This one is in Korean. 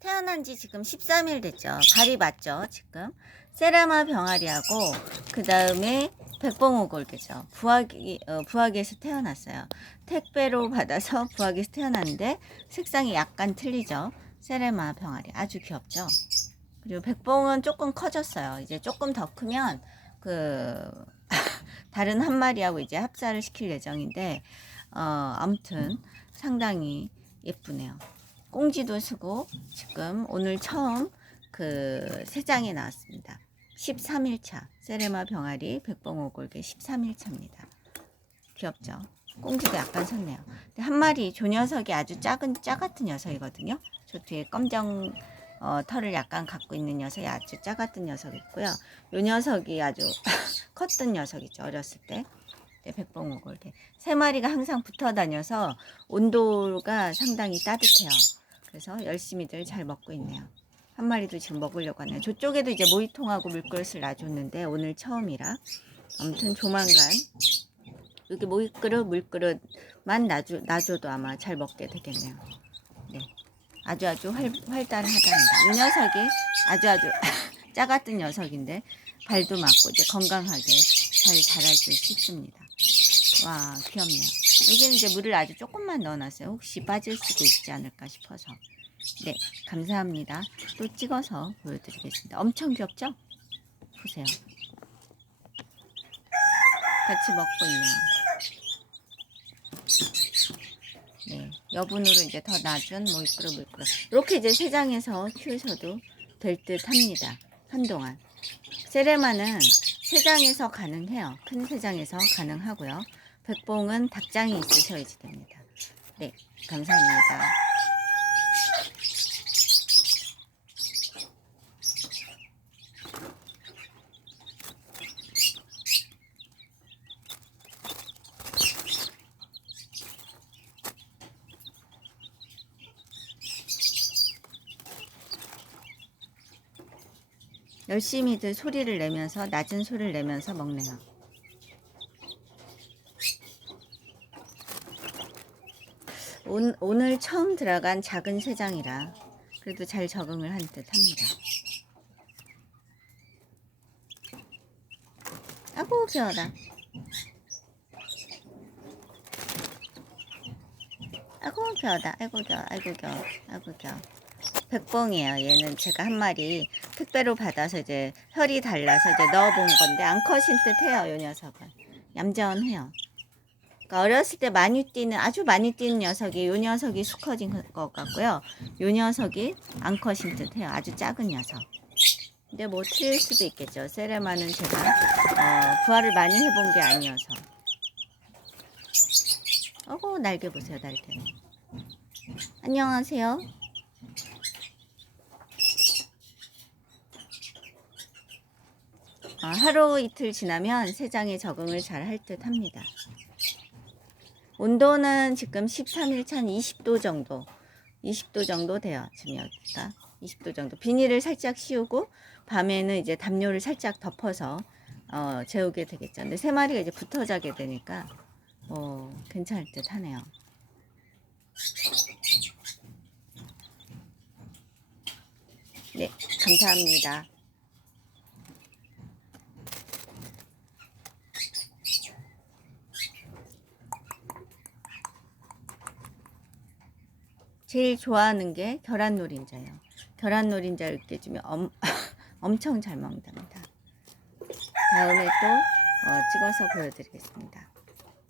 태어난 지 지금 13일 됐죠. 발이 맞죠, 지금. 세라마 병아리하고, 그 다음에 백봉오골개죠. 부화기에서 태어났어요. 택배로 받아서 부화기에서 태어났는데, 색상이 약간 틀리죠. 세라마 병아리. 아주 귀엽죠. 그리고 백봉은 조금 커졌어요. 이제 조금 더 크면, 다른 한 마리하고 이제 합사를 시킬 예정인데, 아무튼 상당히 예쁘네요. 꽁지도 쓰고 지금 오늘 처음 세장에 나왔습니다. 13일차 세레마 병아리 백봉오골개 13일차입니다. 귀엽죠? 꽁지도 약간 섰네요. 근데 한 마리 조 녀석이 아주 작은 녀석이거든요. 저 뒤에 검정 털을 약간 갖고 있는 녀석이 아주 작았던 녀석이 있고요. 요 녀석이 아주 컸던 녀석이죠. 어렸을 때. 백봉오골개 세 마리가 항상 붙어 다녀서 온도가 상당히 따뜻해요. 그래서 열심히들 잘 먹고 있네요. 한 마리도 지금 먹으려고 하네요. 저쪽에도 이제 모이통하고 물그릇을 놔줬는데 오늘 처음이라 아무튼 조만간 여기 물그릇만 놔줘도 아마 잘 먹게 되겠네요. 네, 아주 활달하답니다. 이 녀석이 아주 작았던 녀석인데 발도 맞고 이제 건강하게 잘 자랄 듯 싶습니다. 와, 귀엽네요. 여기는 이제 물을 아주 조금만 넣어놨어요. 혹시 빠질 수도 있지 않을까 싶어서. 네, 감사합니다. 또 찍어서 보여드리겠습니다. 엄청 귀엽죠? 보세요. 같이 먹고 있네요. 네, 여분으로 이제 더 낮은 물그릇. 이렇게 이제 세장에서 키우셔도 될 듯 합니다. 한동안. 세레마는 세장에서 가능해요. 큰 세장에서 가능하고요. 백봉은 닭장이 있으셔야지 됩니다. 네, 감사합니다. 열심히들 소리를 내면서 낮은 소리를 내면서 먹네요. 오늘 처음 들어간 작은 세장이라 그래도 잘 적응을 한 듯 합니다. 아이고 귀여워라. 아이고 귀여워라. 아이고 귀여워. 백봉이에요. 얘는 제가 한 마리 택배로 받아서 이제 혈이 달라서 이제 넣어본 건데 암컷인 듯 해요. 요 녀석은 얌전해요. 그러니까 어렸을 때 아주 많이 뛰는 녀석이 요 녀석이 수컷인 것 같고요. 요 녀석이 암컷인 듯 해요. 아주 작은 녀석. 근데 뭐 틀릴 수도 있겠죠. 세레마는 제가 부화를 많이 해본 게 아니어서. 어구 날개 보세요. 날개. 안녕하세요. 하루 이틀 지나면 세장에 적응을 잘 할 듯 합니다. 온도는 지금 13일차 20도 정도 돼요. 지금 여기가 20도 정도. 비닐을 살짝 씌우고 밤에는 이제 담요를 살짝 덮어서 재우게 되겠죠. 근데 세 마리가 이제 붙어 자게 되니까 괜찮을 듯 하네요. 네, 감사합니다. 제일 좋아하는 게 계란 노린자예요. 계란 노린자 이렇게 주면 엄청 잘 먹답니다. 다음에 또 찍어서 보여드리겠습니다.